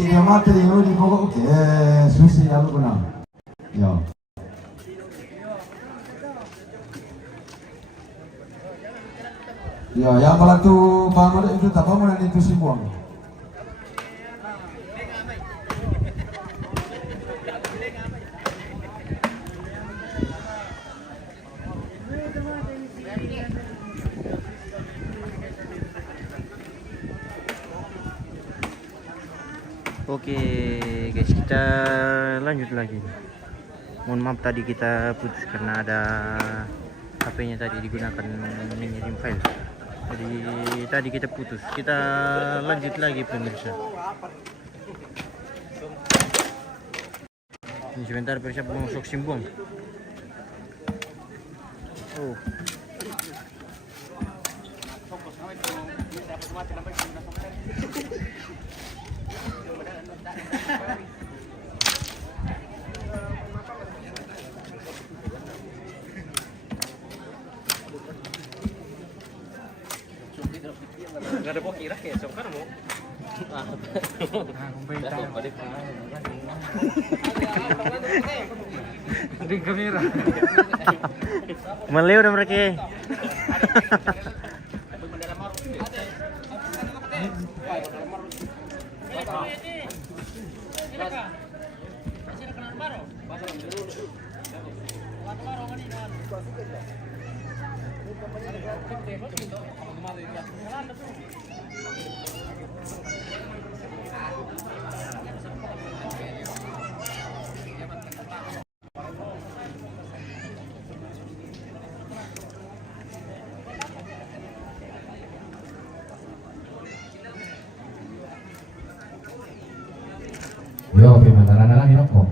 dia mati di pokok oke susi ya lu kenal ya ya yang malah tuh pamer itu tak pamer itu simbuang Oke guys, kita lanjut lagi. Mohon maaf tadi kita putus karena ada HP-nya tadi digunakan mengirim file. Jadi tadi kita putus. Kita lanjut lagi pemirsa. Ini sebentar persiapan masuk simbuang. Oh. Nggak ada kira ya, so kan mau. Di kamera. Meliu udah mereka. yo gimana anak-anak rokok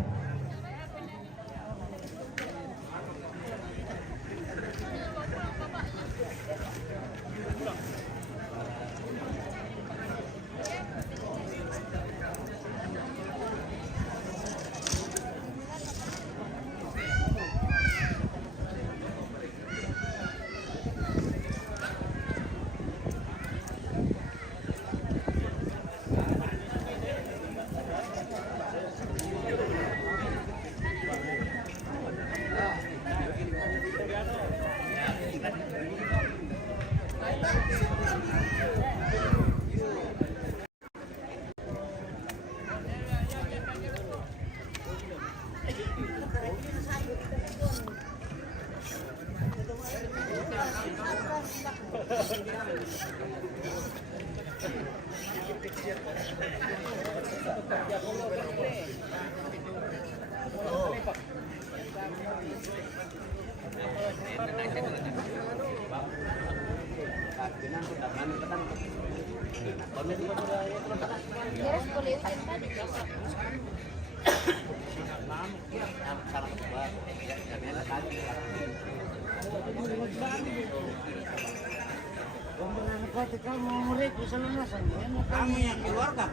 Kamu yang keluarga.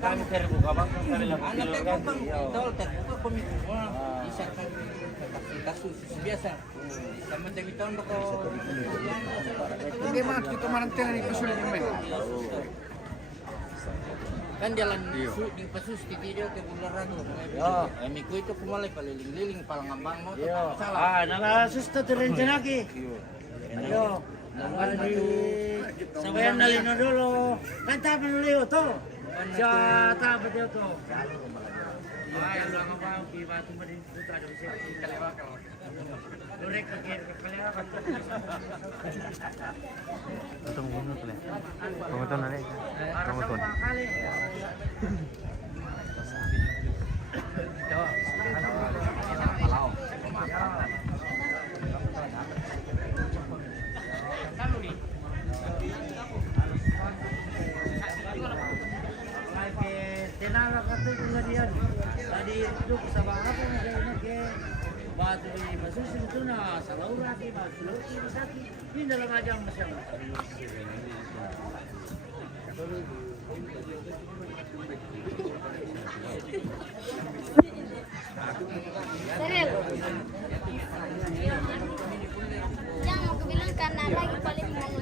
Kamu terbuka bang, terbuka komite. Bisa kasus biasa. Sama jadi tahun bagaimana kita mantel ini kesulitan main. Kan jalan di pasus di video ke Bularan. Emiku itu kumalai keliling-liling palangambang mau salah. Nala susta terencana lagi. Ayo. Sabayan nalino dulu. Kan tapan dulu tuh. Siapa tapan dia tuh. Ay, lang apa iba tumarin puta do siya kaliwa ka. Lurek ka kaliwa ka. Ito muna pala. Pumuton na rin. Pumuton. Tenara kata kemudian tadi itu sa baka po na ke batu di masusun itu na sa laura di masusun masaki hindi lang aja masyang Seril. Jangan aku bilang karena lagi paling mau.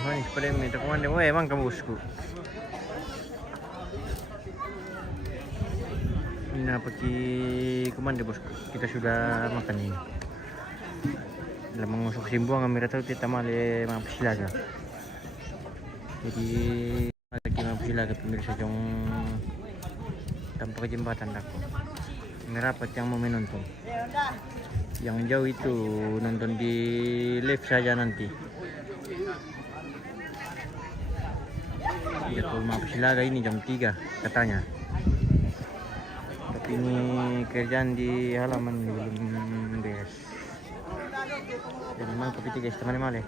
Manis pada minta kemana? Wah emang kamu bosku. Ini pergi kemana bosku? Kita sudah makan ini. Dalam mengusuk simbuang kami tahu kita malah mampu silaga. Jadi lagi mampu silaga pemirsa jong tanpa jembatan dak. Ngerapat yang mau menonton. Yang jauh itu nonton di live saja nanti. Jadwal mampu silaga ini jam 3 katanya. Tapi ini kerjaan di halaman belum beres. Jadi mau kopi guys teman-teman ya.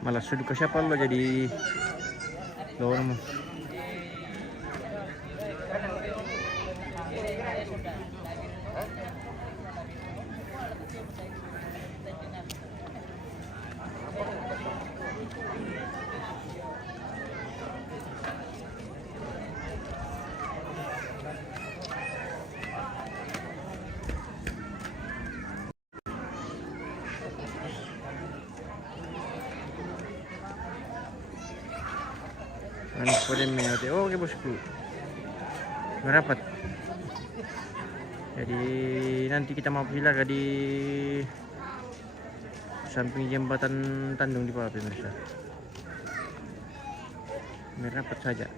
Malah sudah ke siapa lo jadi lawan. Boleh mengerti. Oh, oke bosku. Merapat. Jadi nanti kita mau silaga di samping jembatan Tandung di bawah pemirsa. Merapat saja.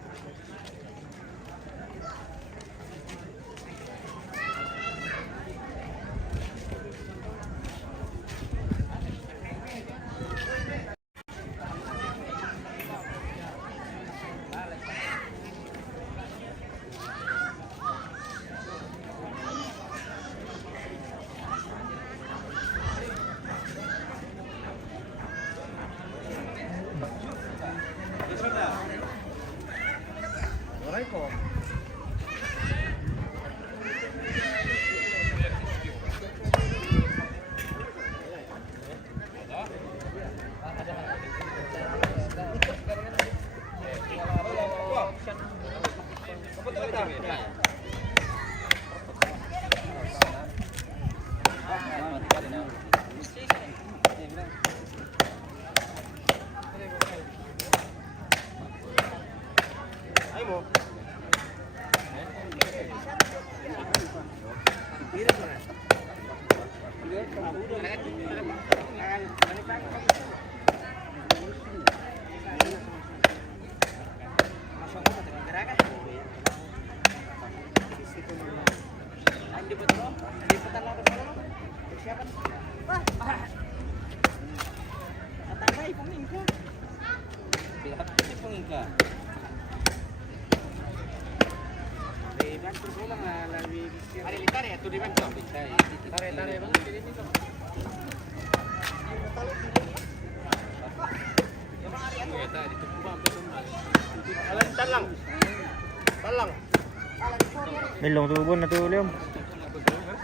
Melong tu pun tu Leom.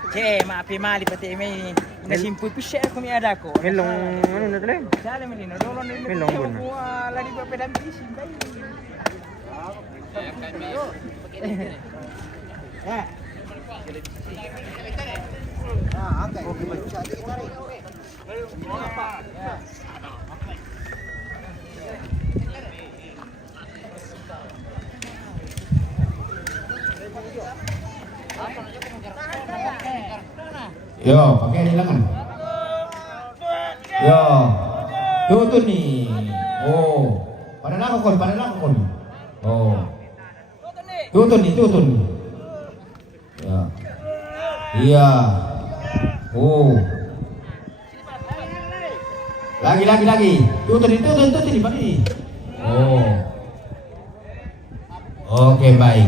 Cek, maaf mali pati may nasimpul po siya kung ada ko. Melong ano na tu Leom? Dala melino, dolo na Melong pun. lagi pa pedang pisin bay. Yo, pakai hilangan. Yo, tutun nih. Oh, pada nak kon. Oh, tutun nih, tutun. Ya, iya. Oh, Lagi. Tutup di mana ini? Oh. Oke, baik.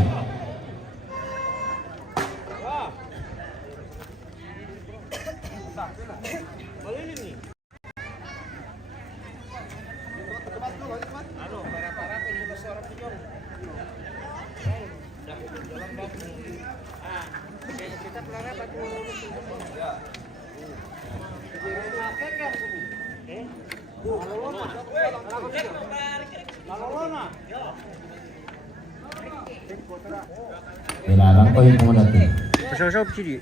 Dilarang kau yang mau datang. Pasal sini.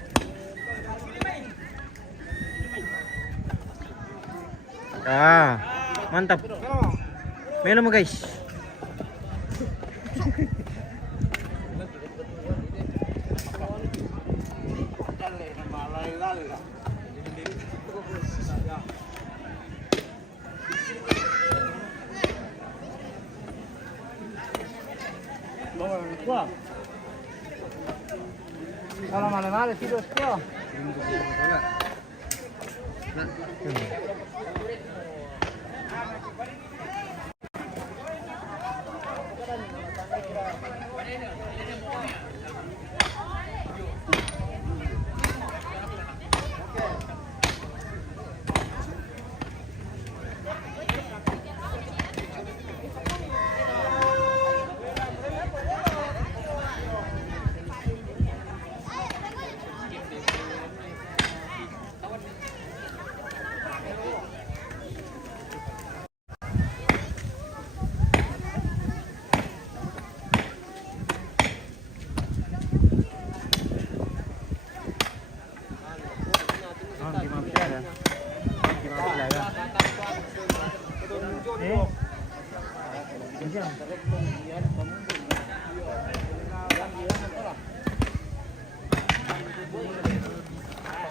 Ah, mantap. Minum guys. Kalau malam-malam tidur sekolah.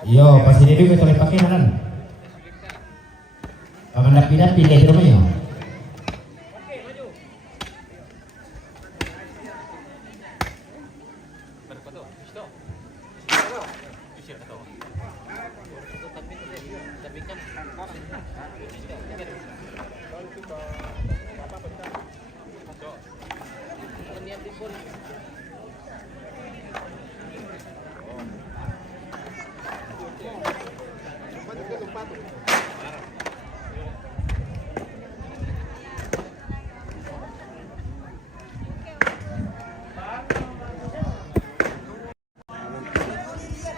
Yo, pas ini juga boleh pakai kan? Paman dapi kayak rumah yo.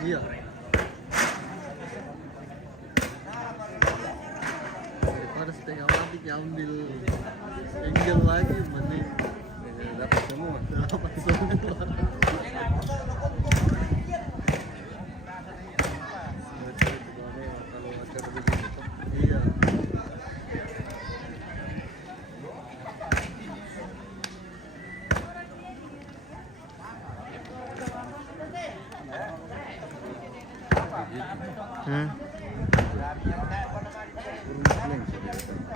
Iya. Daripada setengah mati ambil angle lagi mending dapat semua. Iya.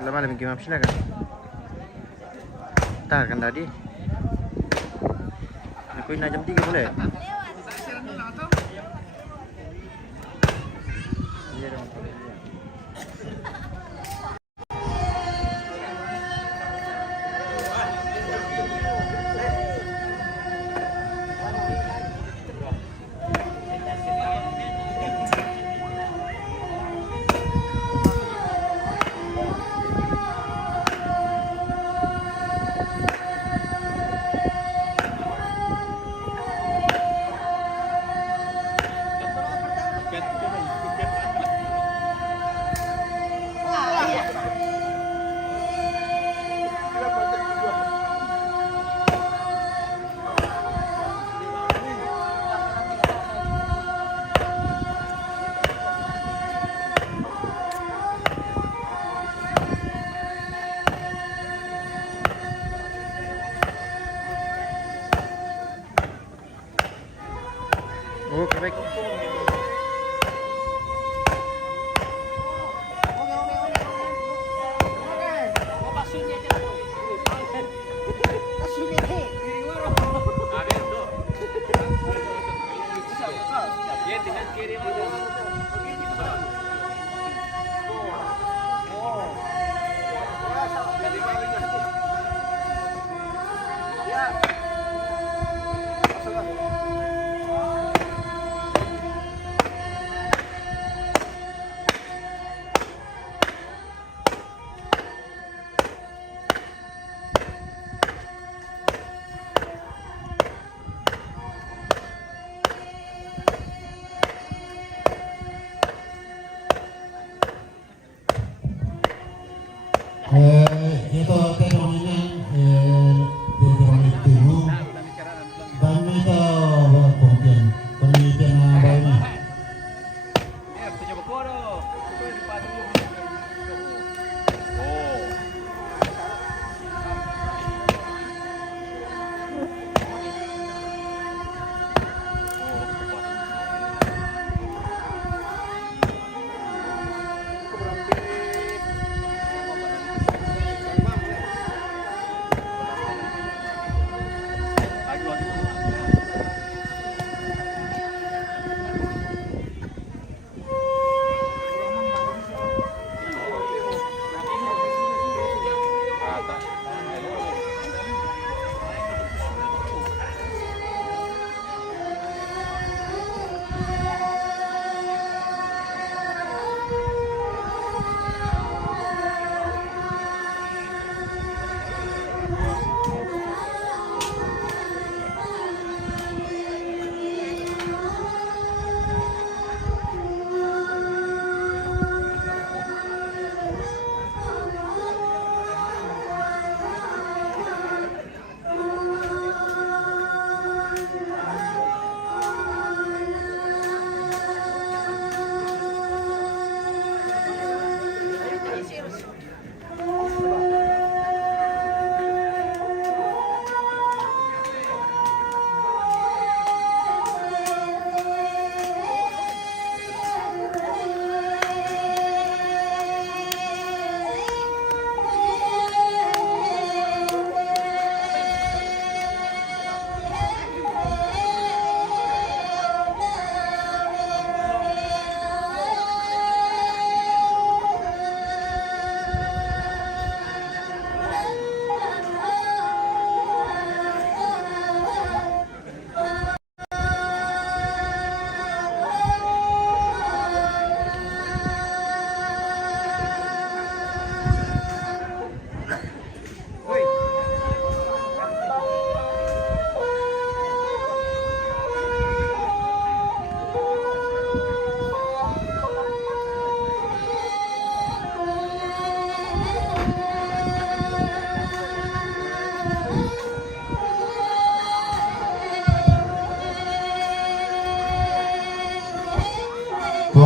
Lama lebih gimana sih kan? Tar kan tadi. Aku ini jam 3 boleh? Iya dong. Oke, baik. Dia dengan kiri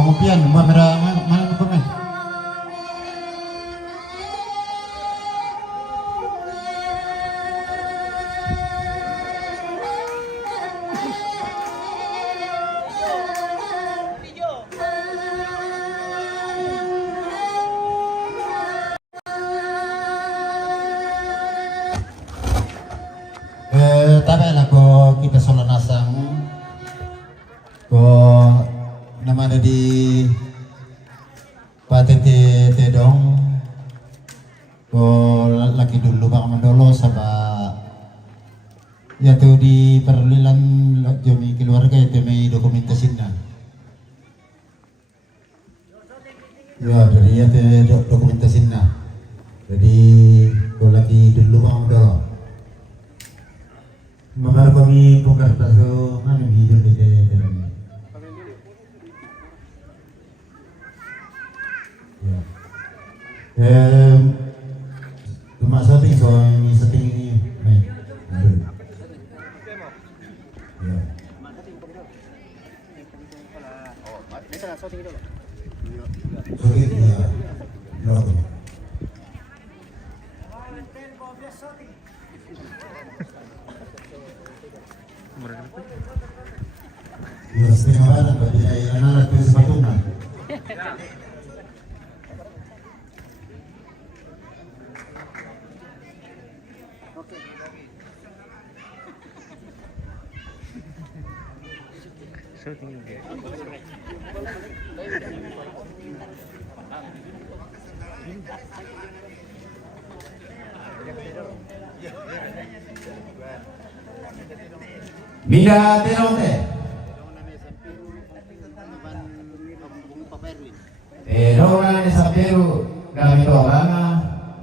ngopian, mau merah mana tuh kan? Tapi lah ko kita solat nasang ko nama ada di patete tedong ko laki dulu bang mandolo sama ya tuh di perlilan jami keluarga itu may dokumentasinya ya dari ya tuh dokumentasinya jadi ko laki dulu bang mandolo Mabar kami pungkar taso ano hidup di dalam. Ya. Cuma setting so ini setting ini. Ya. Setting ya. Lalu. Ya, setengah badan, Pak. Jadi, anak-anak itu sepatutnya. Bida terong teh. Terong ni saperu kami tolanga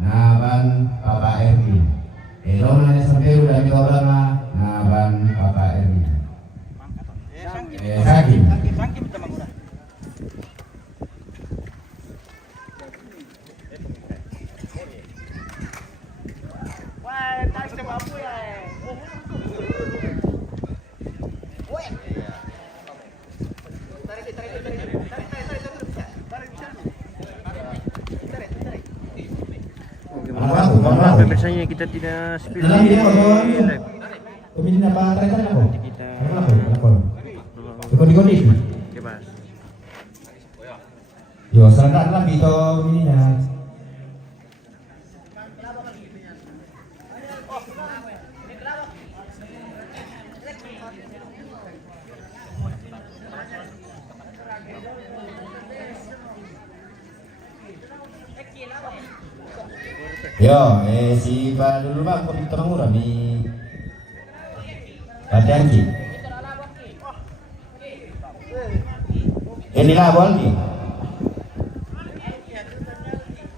naban Papa Erwin. Terong ni saperu kami tolanga naban Papa Erwin. Saking. Biasanya kita tidak spill Dalam di dia live. Pemilih apa trekan apa? Nanti kita Kodi-kodi. bebas. Yo, serangkat lah itu ininya. Yo, si Pak dulu Pak, kok kita murah di Padangi. Ini lah Walgi.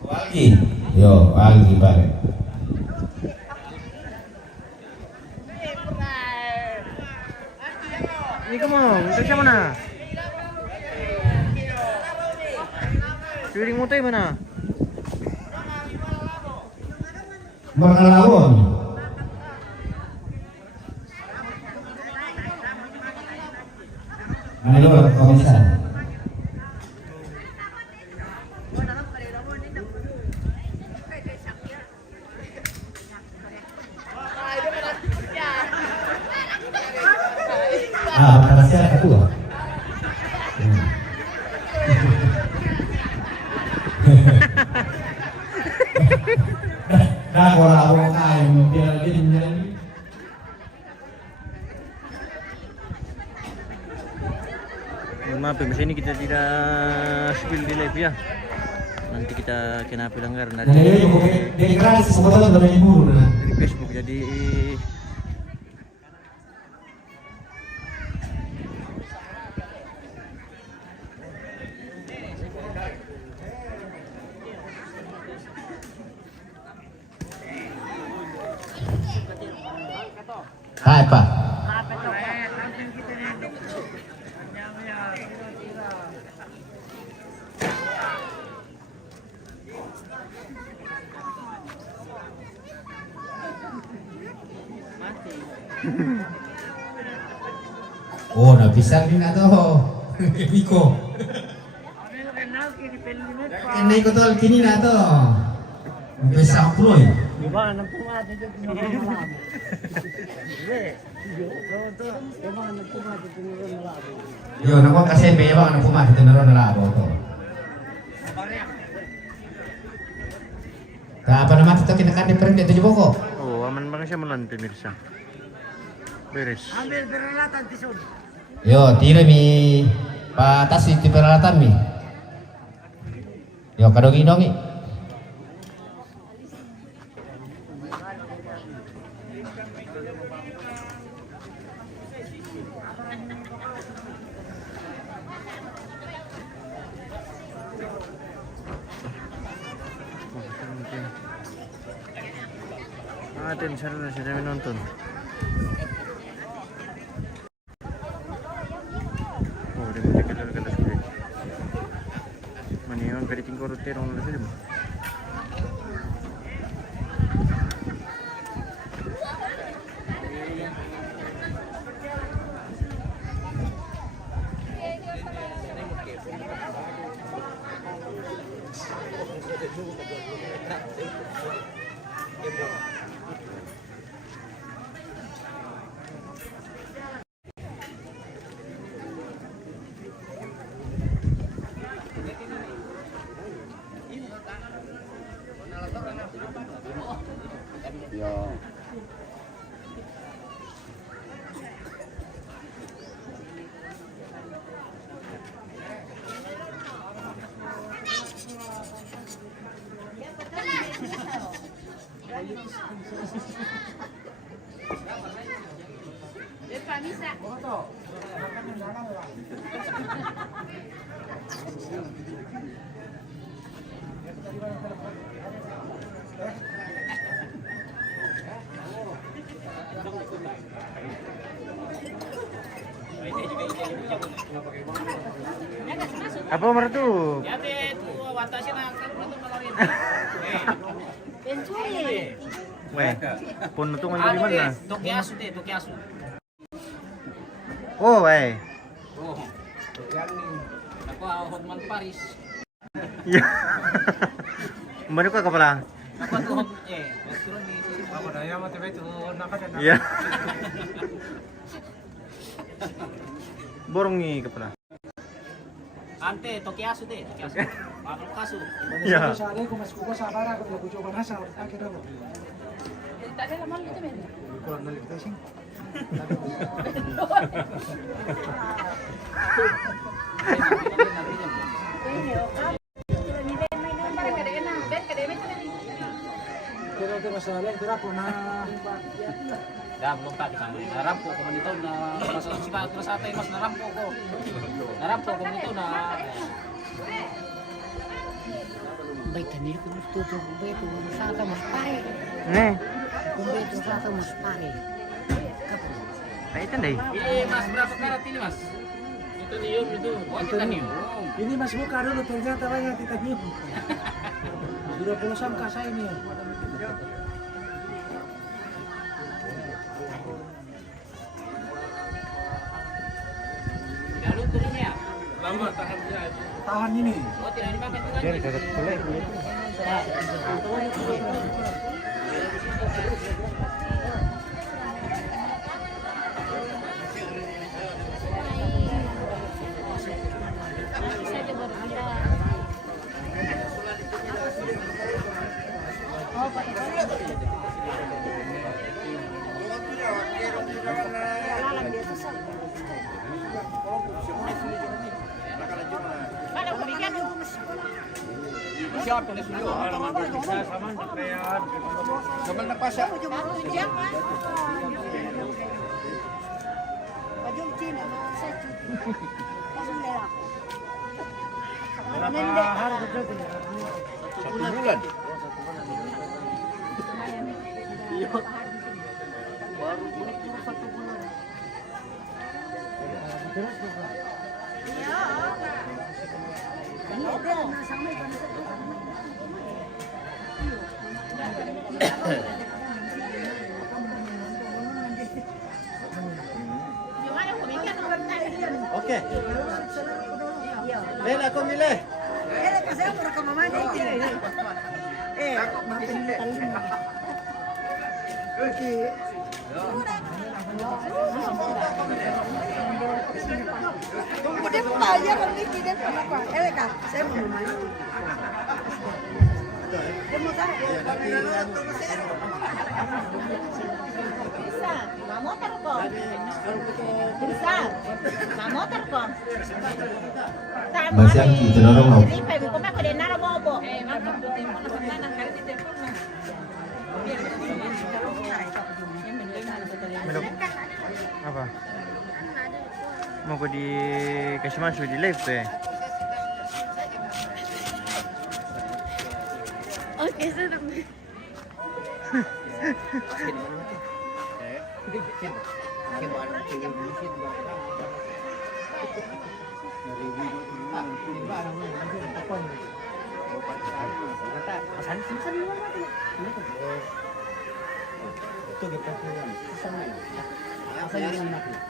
Walgi. Yo, Walgi Pak. Ini kamu, untuk siapa mana? Piring mutai mana? Mengalawon. Ano ba komisar? Para siya ako. Nah, kalau awak kain dia lagi nyanyi. Maaf ya, ini kita tidak spill di live ya. Nanti kita kena pelanggaran Nah, dia keras sebetulnya dari ibu. dari Facebook jadi Hai Pak. Oh, na bisa din na to. Biko. Kena ikut tol kini na to. Bisa pro. Yo, nako kasi may bang nang pumas ito naron na labo to. Apa nama itu kinakan di perut itu boko. Oh, aman banget siya mulan pemirsa. Beres. Yo, tira mi patas itu peralatan mi. Yo, kadongi-dongi. Atin sana sudah menonton. Oh, dia mesti kelas kulit. Mana yang keriting korut terong lah sih. Apa mertu? Weh, pun itu ngan di mana? Tokiasu. Oh, weh. Oh. Ako Hotman Paris. Ya. Mana kau kepala? Ako tuhod restaurant ni Ako na yaman tayo ito nakadana. Iya. Borong ni kepala. Ante Tokiasu. Bakal kasu. Ya. Belum tak disambung. Narampo ko man ito na mas atay mas narampo ko. Narampo ko man ito na Baik tadi aku tutup beto saka mas pare. Nih, Beto saka mas pare. ay tanday. ini mas berapa karat ini mas? Itu nium itu. Oh kita nium. Ini mas buka dulu ternyata banyak kita nyium. Sudah pulusan kasa ini. Lalu turun ya. Lama tahan dia. Tahan ini. Oh tidak dipakai tuh kan? Jadi kakak kulit. Siapa tulis dulu? Kapan nagpasa? Satu bulan. Baru ini 1 bulan. Oke. Len, aku milih. Saya mau rekam mama Tunggu deh aja kami tidak apa. Kak, saya mau main. Dia mau tahu. Bisa, nggak motor kok. Bisa, nggak motor kok. Masih ang cenderung mau. Jadi pemko mah kode naro bobo. Belum. Apa? Mau gue dikasih masuk di live ya? Oke, sudah.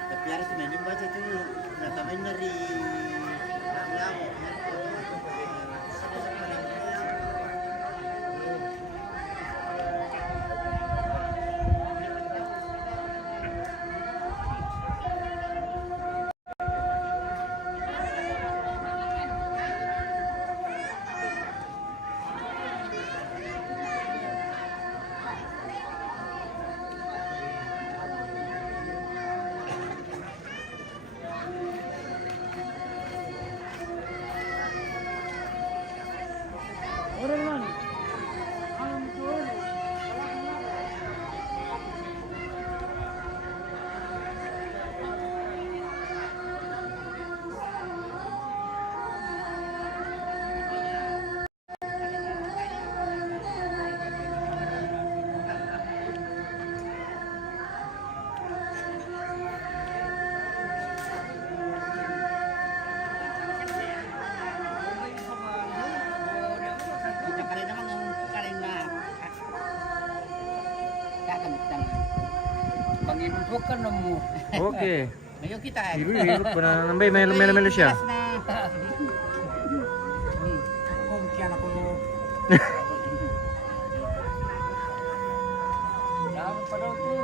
Tapi harus nanti baca tuh, datangin dari Bukan nemu. Oke. Ayo kita. Ibu pernah nambah melo siya. Mungkin aku. Jangan pada aku.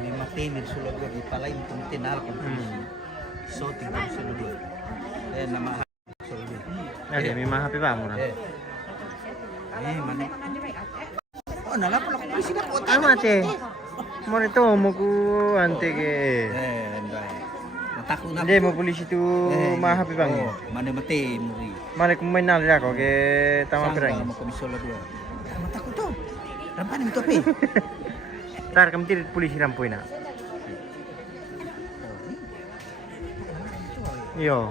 May matinid sulod ko ipalay kung tinal kung so tingnan sulod ko. Eh nama sulod. Oke, mima happy ba mo na? Mana? Oh, nala pala ko sila po. Ay mate. Mo rito mo ku ante ke. Enday. Natakot na. Hindi mo pulis itu ma happy bang. Mana mati muri. Male kung may nalya ko ke tama pirang. Mo kami sulod ko. Matakot to. Rampan mo to pe. Tar kam tirit pulis rampoy na. Yo.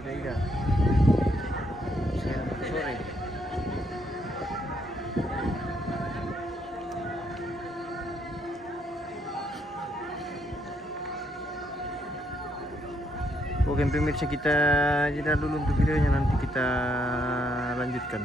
Ida. Sore. Oke pemirsa, kita jeda dulu untuk videonya, nanti kita lanjutkan.